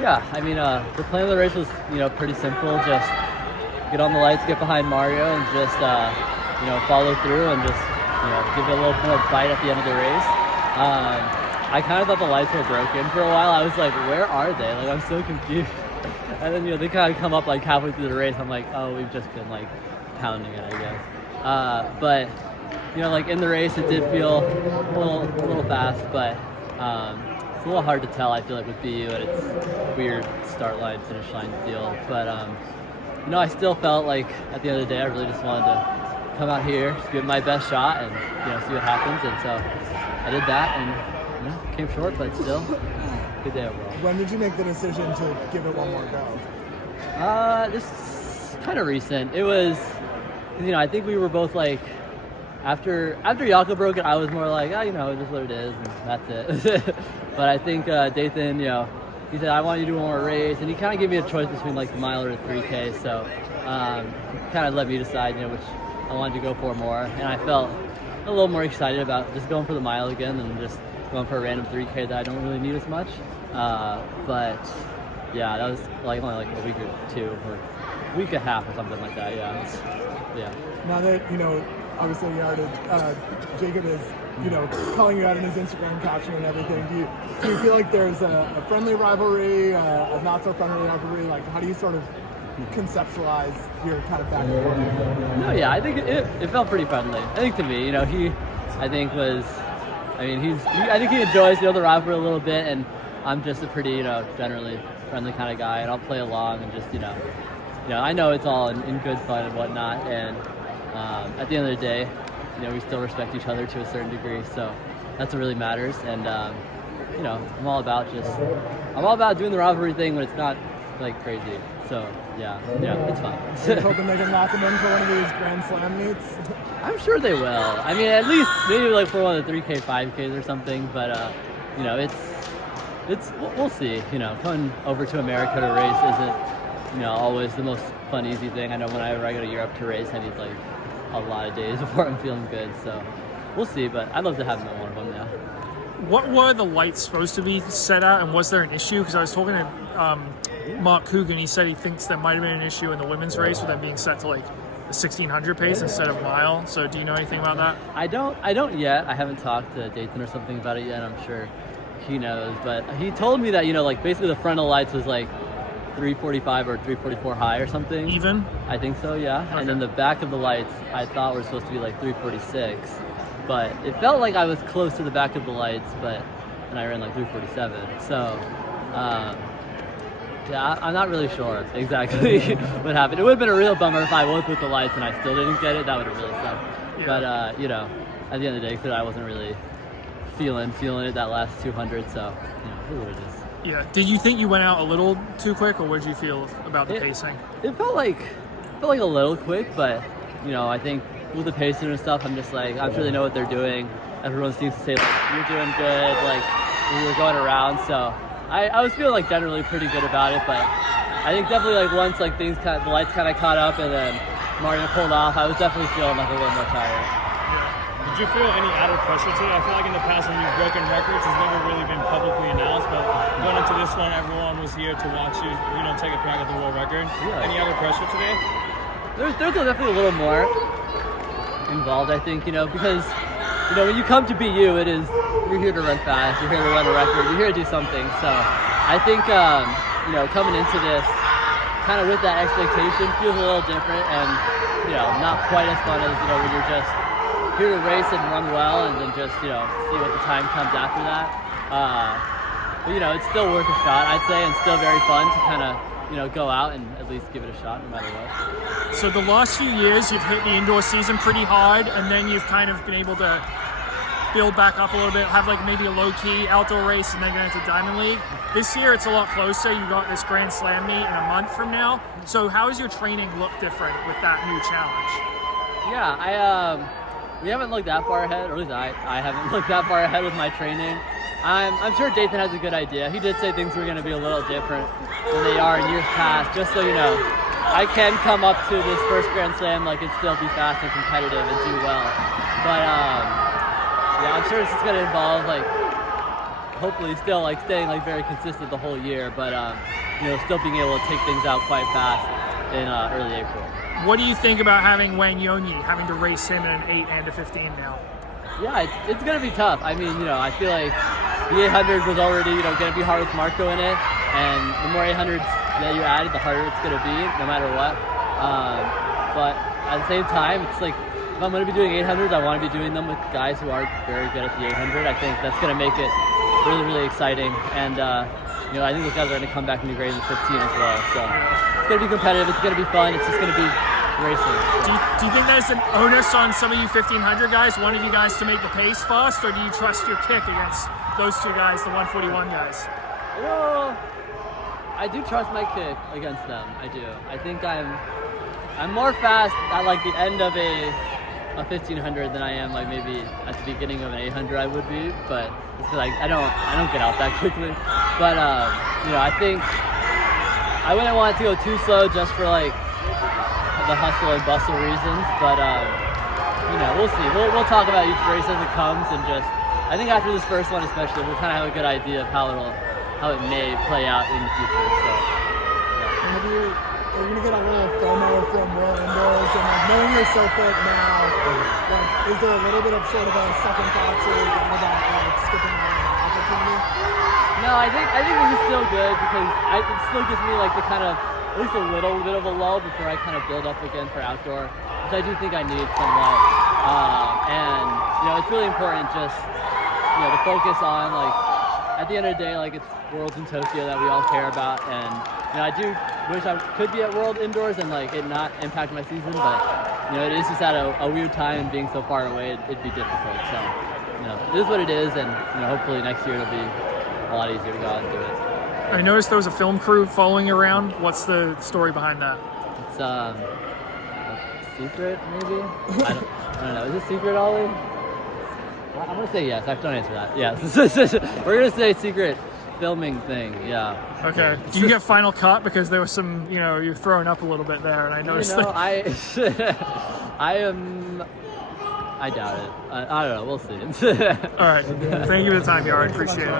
Yeah, I mean, the plan of the race was, pretty simple. Just get on the lights, get behind Mario, and just, follow through and just, give it a little more bite at the end of the race. I kind of thought the lights were broken for a while. I was like, where are they? Like, I'm so confused. And then, they kind of come up like halfway through the race. I'm like, oh, we've just been like pounding it, I guess. But, like in the race, it did feel a little fast, but it's a little hard to tell, I feel like, with BU, and it's weird start line, finish line deal. But, I still felt like at the end of the day, I really just wanted to come out here, just give my best shot and, see what happens. And so I did that and, came short, but still, good day overall. When did you make the decision to give it one more go? This kind of recent. It was, I think we were both like, after Yako broke it, I was more like, it is what it is, and that's it. But I think Dathan, he said, I want you to do one more race, and he kind of gave me a choice between like the mile or the 3K, so kind of let me decide, which I wanted to go for more, and I felt a little more excited about just going for the mile again than just going for a random 3K that I don't really need as much. But yeah, that was like only like a week or two, or a week and a half or something like that. Yeah. Now that obviously Jacob is calling you out in his Instagram caption and everything. Do you feel like there's a friendly rivalry, a not so friendly rivalry? Like, how do you sort of conceptualize your kind of back and forth? No, yeah, I think it felt pretty friendly. I think to me, I think he enjoys the rivalry a little bit, and I'm just a pretty generally friendly kind of guy, and I'll play along and just I know it's all in good fun and whatnot, and at the end of the day, we still respect each other to a certain degree, so that's what really matters. And I'm all about doing the rivalry thing when it's not like crazy. So yeah, it's fun. Hoping they can lock him in for one of these Grand Slam meets. I'm sure they will. I mean, at least maybe like for one of the 3K, 5Ks or something. But we'll see. Coming over to America to race isn't always the most fun, easy thing. I know whenever I go to Europe to race, I need like a lot of days before I'm feeling good. So we'll see. But I'd love to have him at one of them. Yeah. What were the lights supposed to be set at, and was there an issue? Because I was talking to Mark Coogan. He said he thinks there might have been an issue in the women's race with them being set to like the 1600 pace instead of mile. So do you know anything about that? I don't yet. I haven't talked to Dathan or something about it yet. I'm sure he knows. But he told me that, like basically the front of the lights was like 345 or 344 high or something. Even? I think so, yeah. Okay. And then the back of the lights I thought were supposed to be like 346. But it felt like I was close to the back of the lights, and I ran like 347. So, I'm not really sure exactly what happened. It would have been a real bummer if I was with the lights and I still didn't get it. That would have really sucked. Yeah. But, at the end of the day, I wasn't really feeling it that last 200. So, it is what it is. Yeah. Did you think you went out a little too quick, or what did you feel about the pacing? It felt like a little quick, but, I think with the pacing and stuff, I'm just like, I'm sure they know what they're doing. Everyone seems to say, like, you're doing good, like, we were going around, so I was feeling, like, generally pretty good about it, but I think definitely, like, once, like, the lights kind of caught up and then Mario pulled off, I was definitely feeling, like, a little more tired. Did you feel any added pressure today? I feel like in the past when you've broken records, it's never really been publicly announced, but going into this one, everyone was here to watch you, take a crack at the world record. Yeah. Any other pressure today? There's definitely a little more involved, I think, because when you come to BU, you're here to run fast, you're here to run a record, you're here to do something. So I think coming into this kind of with that expectation feels a little different, and not quite as fun as when you're just here to race and run well and then just see what the time comes after that. But it's still worth a shot, I'd say, and still very fun to kind of go out and at least give it a shot no matter what. So the last few years you've hit the indoor season pretty hard, and then you've kind of been able to build back up a little bit, have like maybe a low-key outdoor race and then get into Diamond League. This year it's a lot closer. You got this Grand Slam meet in a month from now. So how does your training look different with that new challenge? Yeah, we haven't looked that far ahead, or at least I haven't looked that far ahead with my training. I'm sure Dathan has a good idea. He did say things were going to be a little different than they are in years past, just so you know. I can come up to this first Grand Slam and still be fast and competitive and do well. But I'm sure this is going to involve hopefully still like staying like very consistent the whole year, but you know, still being able to take things out quite fast in early April. What do you think about having Wang Yongyi, having to race him in an 8 and a 15 now? Yeah, it's going to be tough. I mean, you know, I feel like the 800 was already, you know, going to be hard with Marco in it, and the more 800s that you added, the harder it's going to be, no matter what. But at the same time, it's like, if I'm going to be doing 800s, I want to be doing them with guys who are very good at the 800. I think that's going to make it really, really exciting. And, you know, I think those guys are going to come back and be great in the 15 as well. So it's going to be competitive. It's going to be fun. It's just going to be racing. Do you think there's an onus on some of you 1500 guys, one of you guys, to make the pace fast, or do you trust your kick against those two guys, the 141 guys? Well, I do trust my kick against them. I do. I think I'm more fast at like the end of a 1500 than I am like maybe at the beginning of an 800 I would be, but it's like I don't get out that quickly. But you know, I think I wouldn't want it to go too slow just for like the hustle and bustle reasons, but you know, we'll see. We'll talk about each race as it comes, and just I think after this first one especially, we'll kind of have a good idea of how it may play out in the future. So Maybe you're gonna get a little FOMO from World Indoors, and like knowing you're so fit now, like is there a little bit of sort of a second thought to about like skipping out on that opportunity? no, I think this is still good because it still gives me like the kind of at least a little bit of a lull before I kind of build up again for outdoor, which I do think I need somewhat. And you know, it's really important just to focus on like at the end of the day, like it's Worlds in Tokyo that we all care about, and you know, I do wish I could be at World Indoors and like it not impact my season, but you know, it is just at a weird time, and being so far away, it'd be difficult. So you know, it is what it is, and you know, hopefully next year it'll be a lot easier to go out and do it. I noticed there was a film crew following you around. What's the story behind that? It's a secret, maybe. I don't know. Is it secret, Ollie? I'm gonna say yes. Don't answer that. Yes, we're gonna say secret filming thing. Yeah. Okay. Do you get Final Cut, because there was some, you know, you're throwing up a little bit there, and I noticed that. I doubt it. I don't know. We'll see. All right. Thank you for the time, Yared. Appreciate it.